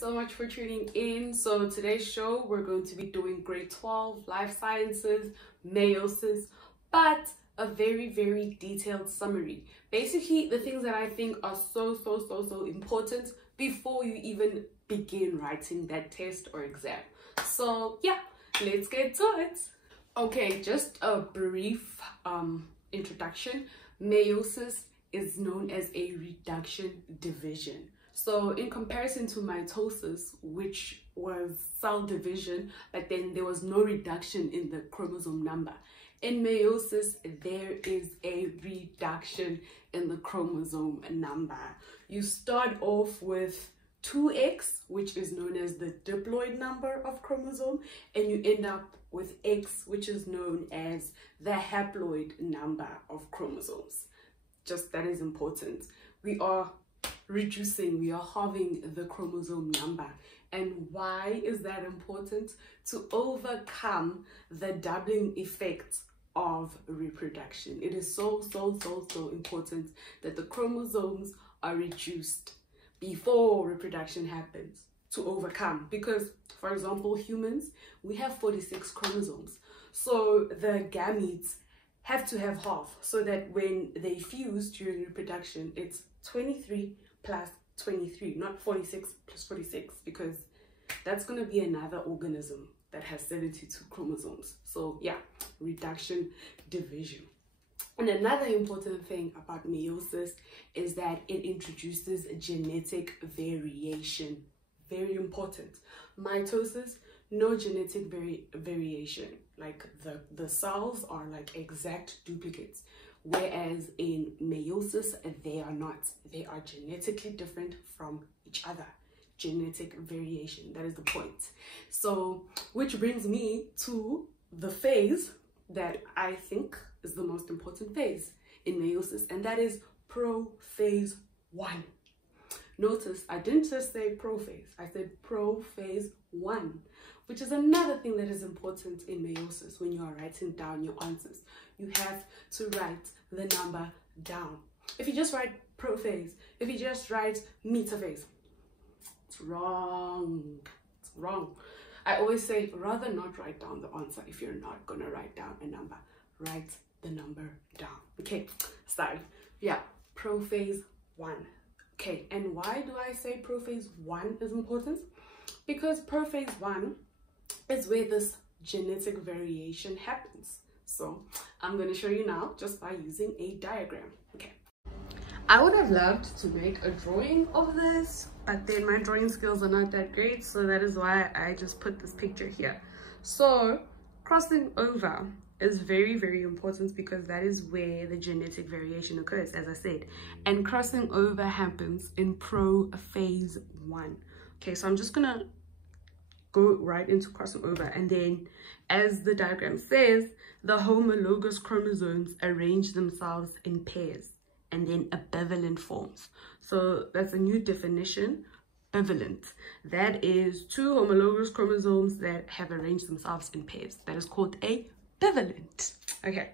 so much for tuning in. So today's show, we're going to be doing grade 12 life sciences, meiosis, but a very detailed summary. Basically, the things that I think are so important before you even begin writing that test or exam. So yeah, let's get to it. Okay, just a brief introduction. Meiosis is known as a reduction division. So in comparison to mitosis, which was cell division, but then there was no reduction in the chromosome number, in meiosis, there is a reduction in the chromosome number. You start off with 2x, which is known as the diploid number of chromosome, and you end up with x, which is known as the haploid number of chromosomes. Just that is important. We are halving the chromosome number. And why is that important? To overcome the doubling effect of reproduction. It is so important that the chromosomes are reduced before reproduction happens, to overcome. Because, for example, humans, we have 46 chromosomes. So the gametes have to have half, so that when they fuse during reproduction, it's 23 plus 23, not 46 plus 46, because that's going to be another organism that has 72 chromosomes. So yeah, reduction division. And another important thing about meiosis is that it introduces genetic variation. Very important. Mitosis, no genetic variation. Like the cells are like exact duplicates. Whereas in meiosis, they are not. They are genetically different from each other. Genetic variation, that is the point. So, which brings me to the phase that I think is the most important phase in meiosis, and that is prophase 1. Notice I didn't just say prophase, I said prophase 1, which is another thing that is important in meiosis. When you are writing down your answers, you have to write the number down. If you just write prophase, if you just write metaphase, it's wrong. It's wrong. I always say, rather not write down the answer if you're not gonna write down a number. Write the number down. Okay, sorry. Yeah, prophase 1. Okay, and why do I say prophase 1 is important? Because prophase 1 is where this genetic variation happens. So I'm going to show you now just by using a diagram. Okay. I would have loved to make a drawing of this, but then my drawing skills are not that great, so that is why I just put this picture here. So crossing over is very important, because that is where the genetic variation occurs, as I said, and crossing over happens in prophase 1. Okay, so I'm just gonna go right into crossing over, and then, as the diagram says, the homologous chromosomes arrange themselves in pairs and then ambivalent forms. So that's a new definition. Bivalent, that is two homologous chromosomes that have arranged themselves in pairs. That is called a bivalent. Okay,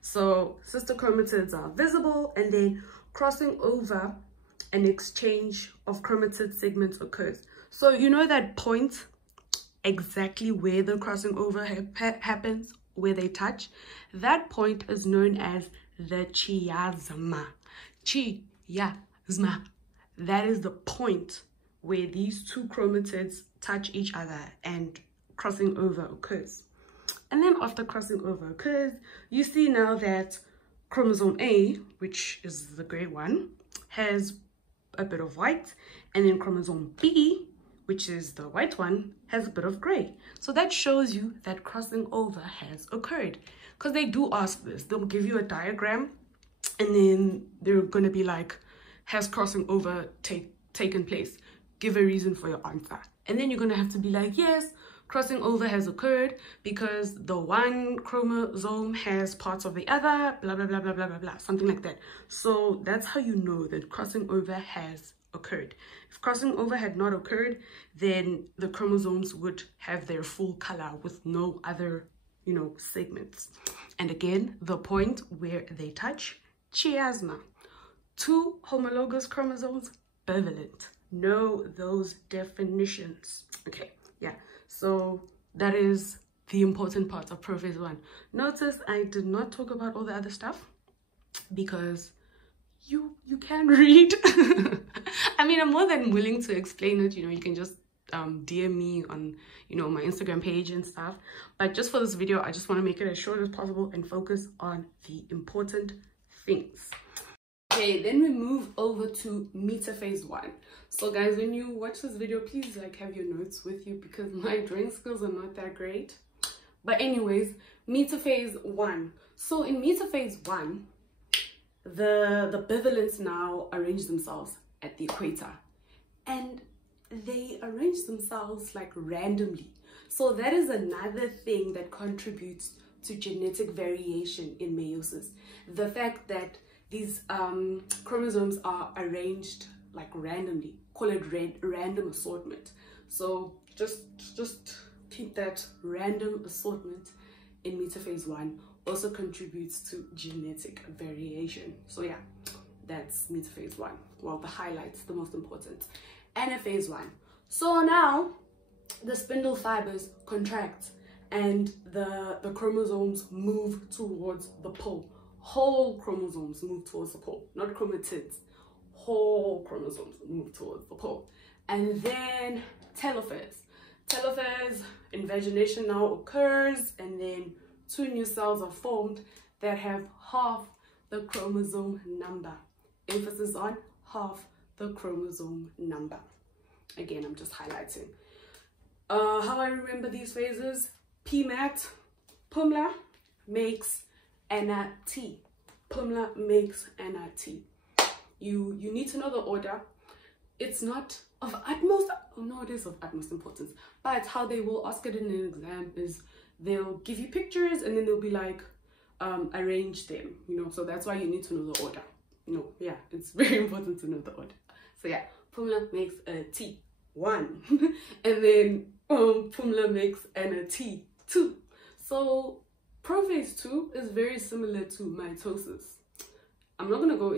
so sister chromatids are visible, and then crossing over, an exchange of chromatid segments occurs. So you know that point exactly where the crossing over happens, where they touch, that point is known as the chiasma. Chiasma. That is the point where these two chromatids touch each other and crossing over occurs. And then after crossing over occurs, you see now that chromosome A, which is the gray one, has a bit of white, and then chromosome B, which is the white one, has a bit of gray. So that shows you that crossing over has occurred, because they do ask this. They'll give you a diagram, and then they're going to be like, has crossing over taken place? Give a reason for your answer. And then you're going to have to be like, yes, crossing over has occurred because the one chromosome has parts of the other, blah blah blah, something like that. So that's how you know that crossing over has occurred. If crossing over had not occurred, then the chromosomes would have their full color with no other, segments. And again, the point where they touch, chiasma. Two homologous chromosomes, bivalent. know those definitions. Okay, yeah, so that is the important part of prophase 1. Notice I did not talk about all the other stuff because you can read. I mean, I'm more than willing to explain it. You know, you can just DM me on, you know, my Instagram page and stuff, but just for this video I just want to make it as short as possible and focus on the important things. Okay, then we move over to metaphase 1. So guys, when you watch this video, please like have your notes with you because my drawing skills are not that great. But anyways, metaphase 1. So in metaphase 1, the bivalents now arrange themselves at the equator, and they arrange themselves like randomly. So that is another thing that contributes to genetic variation in meiosis. The fact that these chromosomes are arranged like randomly, call it random assortment. So just keep that random assortment in metaphase 1 also contributes to genetic variation. So yeah, that's metaphase 1. Well, the highlights, the most important. Anaphase 1. So now the spindle fibers contract and the chromosomes move towards the pole. Whole chromosomes move towards the pole, not chromatids. Whole chromosomes move towards the pole. And then telophase. Telophase, invagination now occurs, and then 2 new cells are formed that have half the chromosome number. Emphasis on half the chromosome number. Again, I'm just highlighting. How I remember these phases: PMAT, Pumla makes NRT. Pumla makes NRT. You need to know the order. It's not of utmost, no, it is of utmost importance, but how they will ask it in an exam is they'll give you pictures and then they'll be like, arrange them, you know. So that's why you need to know the order. You know, yeah, it's very important to know the order. So yeah, Pumla makes a T1 and then Pumla makes an a T2. So prophase 2 is very similar to mitosis. I'm not going to go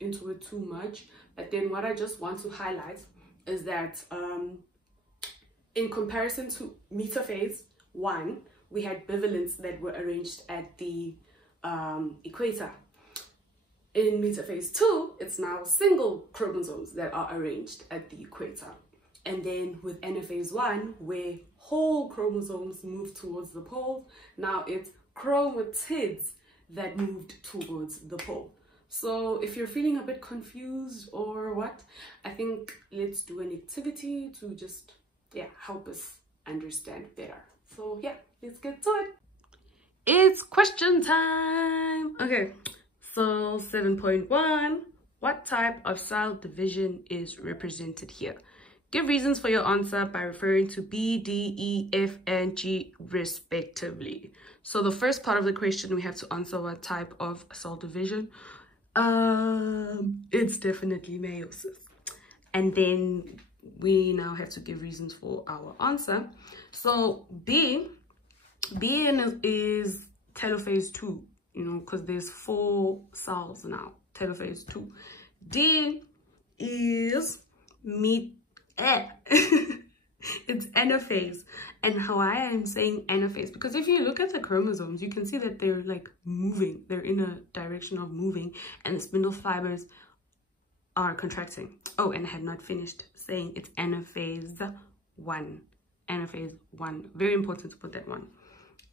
into it too much, but then what I just want to highlight is that in comparison to metaphase 1, we had bivalents that were arranged at the equator. In metaphase 2, it's now single chromosomes that are arranged at the equator. And then with anaphase 1, where whole chromosomes move towards the pole, now it's chromatids that moved towards the pole. So if you're feeling a bit confused or what, I think let's do an activity to just, yeah, help us understand better. So yeah, let's get to it. It's question time. Okay, so 7.1, what type of cell division is represented here? Give reasons for your answer by referring to B, D, E, F, and G respectively. So the first part of the question, we have to answer what type of cell division. It's definitely meiosis. And then we now have to give reasons for our answer. So B is telophase 2, you know, because there's 4 cells now, telophase 2. D is it's anaphase. And how I am saying anaphase, because if you look at the chromosomes, you can see that they're like moving, they're in a direction of moving, and the spindle fibers are contracting. Oh, and I had not finished saying it's anaphase 1. Anaphase 1, very important to put that one.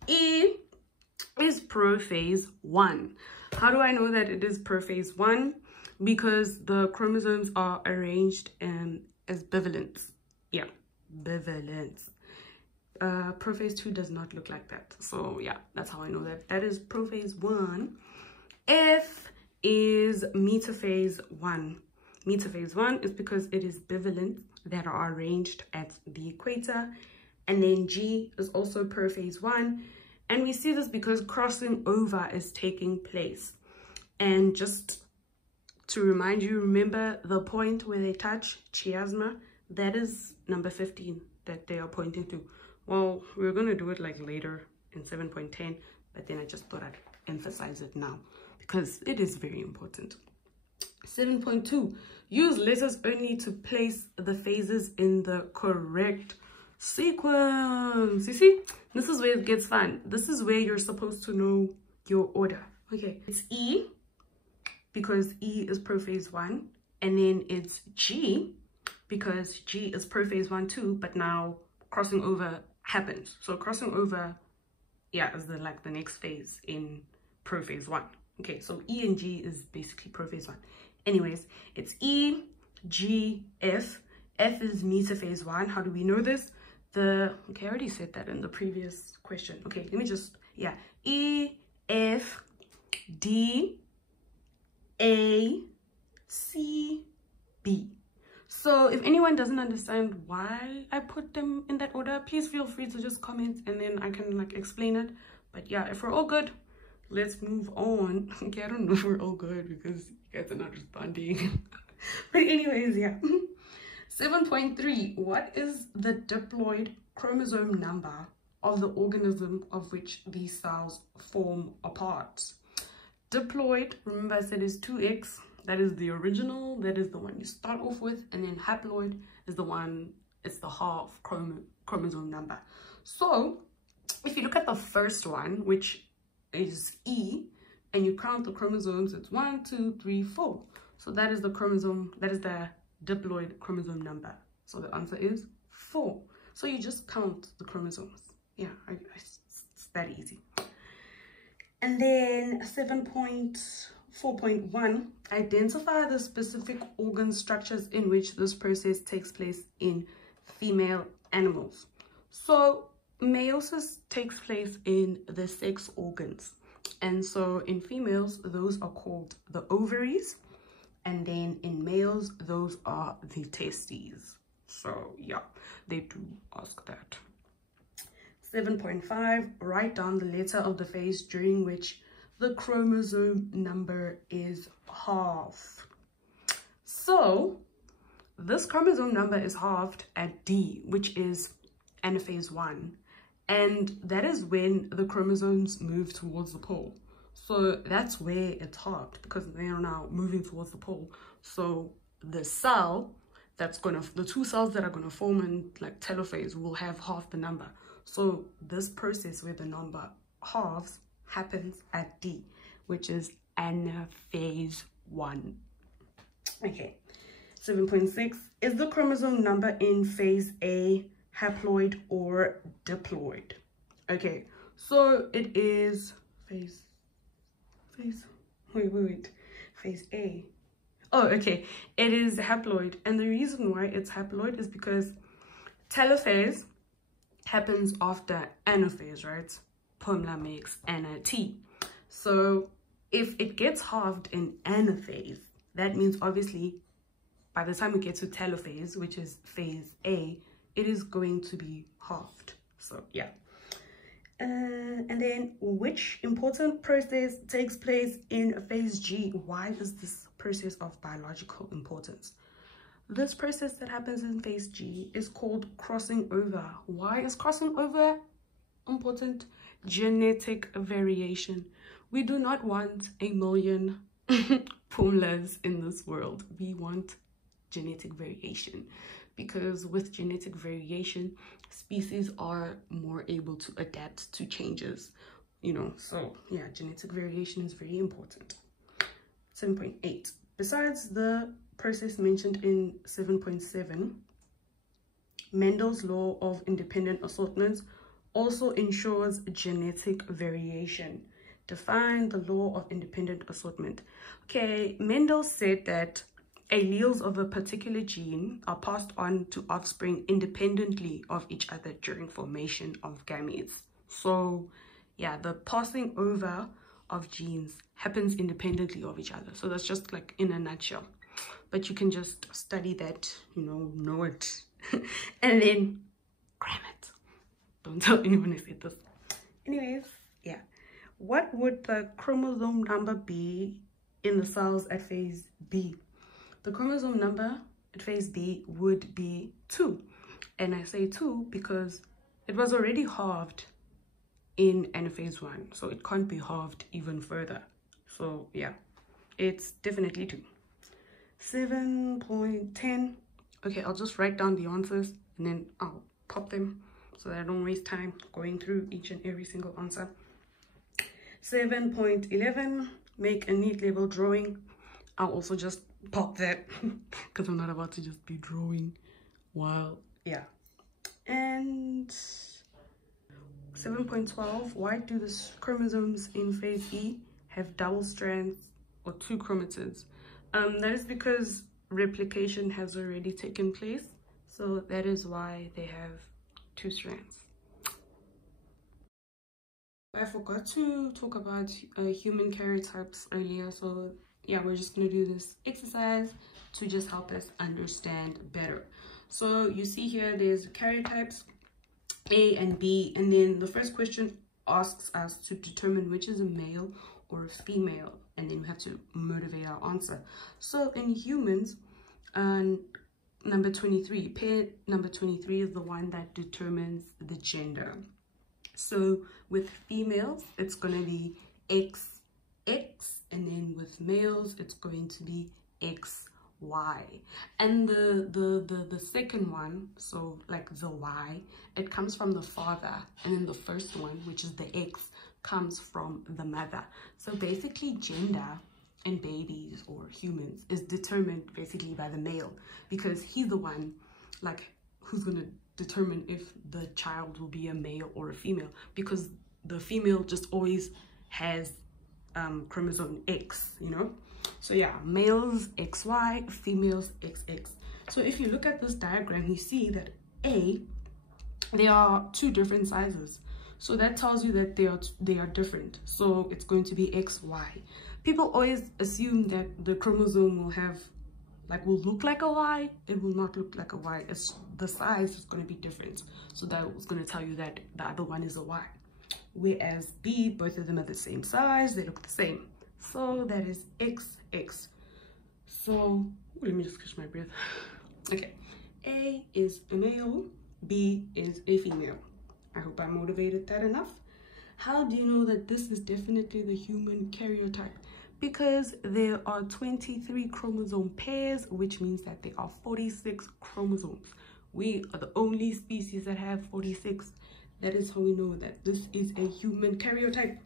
E is prophase 1. How do I know that it is prophase 1? Because the chromosomes are arranged as bivalents. Yeah, bivalents. Prophase 2 does not look like that. So yeah, that's how I know that that is prophase 1. F is metaphase 1. Metaphase 1 is because it is bivalents that are arranged at the equator. And then G is also prophase 1. And we see this because crossing over is taking place. And just to remind you, remember the point where they touch, chiasma? That is number 15 that they are pointing to. Well, we're going to do it like later in 7.10, but then I just thought I'd emphasize it now because it is very important. 7.2. Use letters only to place the phases in the correct sequence. You see, this is where it gets fun. This is where you're supposed to know your order. Okay, it's E because E is prophase 1, and then it's G because G is prophase 1 too, but now crossing over happens. So crossing over, yeah, is the next phase in prophase 1. Okay, so E and G is basically prophase 1. Anyways, it's E, G, F. F is metaphase 1. How do we know this? Okay, I already said that in the previous question. Okay, let me just, yeah. E, F, D, A, C, B. So if anyone doesn't understand why I put them in that order, please feel free to just comment and then I can explain it. But yeah, if we're all good, let's move on. Okay, I don't know if we're all good because you guys are not responding. But anyways, yeah. 7.3, what is the diploid chromosome number of the organism of which these cells form a part? Diploid, remember I said is 2x. That is the original, that is the one you start off with, and then haploid is the one, it's the half chromosome number. So if you look at the first one, which is E, and you count the chromosomes, it's 1, 2, 3, 4. So that is the chromosome, that is the diploid chromosome number. So the answer is 4. So you just count the chromosomes. Yeah, it's that easy. And then 7.4.1, identify the specific organ structures in which this process takes place in female animals. So meiosis takes place in the sex organs. And so in females, those are called the ovaries. And then in males, those are the testes. So yeah, they do ask that. 7.5, write down the letter of the phase during which the chromosome number is halved. So this chromosome number is halved at D, which is anaphase 1. And that is when the chromosomes move towards the pole. So that's where it's halved because they are now moving towards the pole. So the cell that's the two cells that are gonna form in telophase will have half the number. So this process where the number halves happens at D, which is anaphase 1. Okay, 7.6, is the chromosome number in phase A haploid or diploid? Okay, so it is phase A. Oh, okay, it is haploid. And the reason why it's haploid is because telophase happens after anaphase, right? Pumla makes Ana-T. So if it gets halved in anaphase, that means obviously by the time we get to telophase, which is phase A, it is going to be halved. So yeah. And then which important process takes place in phase G? Why is this process of biological importance? This process that happens in phase G is called crossing over. Why is crossing over important? Genetic variation. We do not want a million Pumlas in this world. We want genetic variation, because with genetic variation, species are more able to adapt to changes, so yeah, genetic variation is very important. 7.8, besides the process mentioned in 7.7, Mendel's law of independent assortments also ensures genetic variation. Define the law of independent assortment. Okay, Mendel said that alleles of a particular gene are passed on to offspring independently of each other during formation of gametes. So yeah, the passing over of genes happens independently of each other. So that's just in a nutshell. But you can just study that, know it, and then cram it. Don't tell anyone I said this. Anyways, yeah. What would the chromosome number be in the cells at phase B? The chromosome number at phase B would be 2. And I say 2 because it was already halved in anaphase 1. So it can't be halved even further. So yeah, it's definitely 2. 7.10. Okay, I'll just write down the answers and then I'll pop them so that I don't waste time going through each and every single answer. 7.11, make a neat label drawing. I'll also just pop that because I'm not about to just be drawing while, yeah. And 7.12, why do the chromosomes in phase E have double strands or 2 chromatids? That is because replication has already taken place, so that is why they have 2 strands. I forgot to talk about human karyotypes earlier, so yeah, we're just gonna do this exercise to just help us understand better. So you see here there's karyotypes A and B, and then the first question asks us to determine which is a male or a female, and then we have to motivate our answer. So in humans, number 23, pair number 23 is the one that determines the gender. So with females, it's going to be XX, and then with males, it's going to be XY. And the second one, so like the Y, it comes from the father, and then the first one, which is the X, comes from the mother. So basically gender in babies or humans is determined basically by the male, because he's the one like who's going to determine if the child will be a male or a female, because the female just always has chromosome X, you know. So yeah, males XY, females XX. So if you look at this diagram, you see that there are 2 different sizes, so that tells you that they are different. So it's going to be XY. People always assume that the chromosome will look like a Y. It will not look like a Y. It's the size is going to be different, so that was going to tell you that the other one is a Y. Whereas B, both of them are the same size, they look the same, so that is XX. So let me just catch my breath. Okay, A is a male, B is a female. I hope I motivated that enough. How do you know that this is definitely the human karyotype? Because there are 23 chromosome pairs, which means that there are 46 chromosomes. We are the only species that have 46. That is how we know that this is a human karyotype.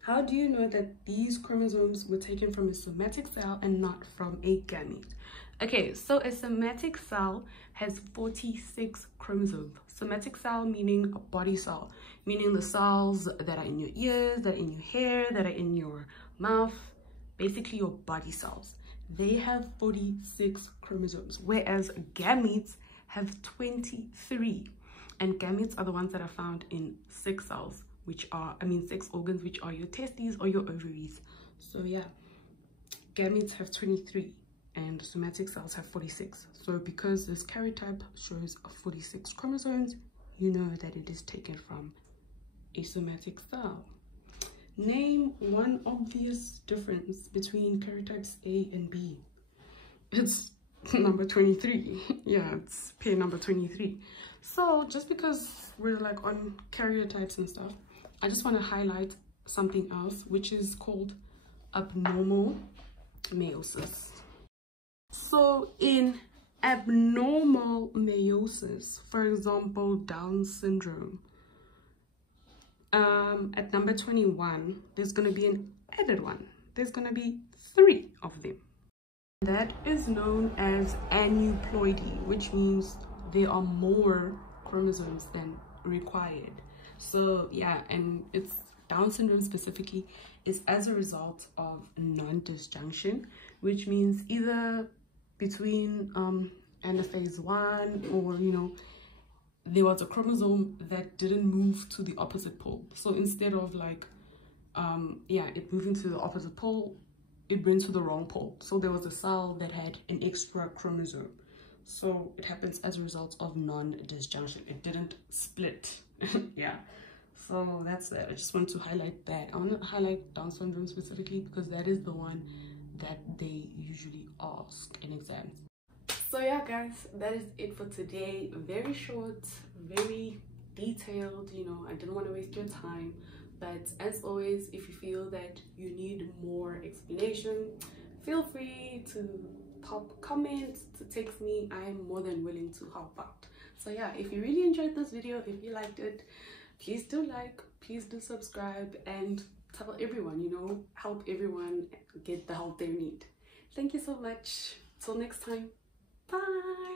How do you know that these chromosomes were taken from a somatic cell and not from a gamete? Okay, so a somatic cell has 46 chromosomes. Somatic cell meaning a body cell, meaning the cells that are in your ears, that are in your hair, that are in your mouth, basically your body cells. They have 46 chromosomes, whereas gametes have 23. And gametes are the ones that are found in 6 cells, which are, 6 organs, which are your testes or your ovaries. So yeah, gametes have 23 and somatic cells have 46. So because this karyotype shows 46 chromosomes, you know that it is taken from a somatic cell. Name one obvious difference between karyotypes A and B. It's number 23. Yeah, it's pair number 23. So just because we're like on karyotypes and stuff, I just want to highlight something else, which is called abnormal meiosis. So in abnormal meiosis, for example, Down syndrome, at number 21, there's going to be an added one. There's going to be 3 of them. That is known as aneuploidy, which means there are more chromosomes than required. So yeah, and it's Down syndrome specifically is as a result of non-disjunction, which means either between anaphase 1 or, you know, there was a chromosome that didn't move to the opposite pole. So instead of like it moving to the opposite pole, it went to the wrong pole. So there was a cell that had an extra chromosome. So it happens as a result of non-disjunction. It didn't split. Yeah, so that's it. I just want to highlight that. I want to highlight Down syndrome specifically because that is the one that they usually ask in exams. So yeah guys, that is it for today. Very short, very detailed, you know, I didn't want to waste your time. But as always, if you feel that you need more explanation, feel free to pop comments, to text me. I am more than willing to help out. So yeah, if you really enjoyed this video, if you liked it, please do like, please do subscribe, and tell everyone, you know, help everyone get the help they need. Thank you so much. Till next time. Bye.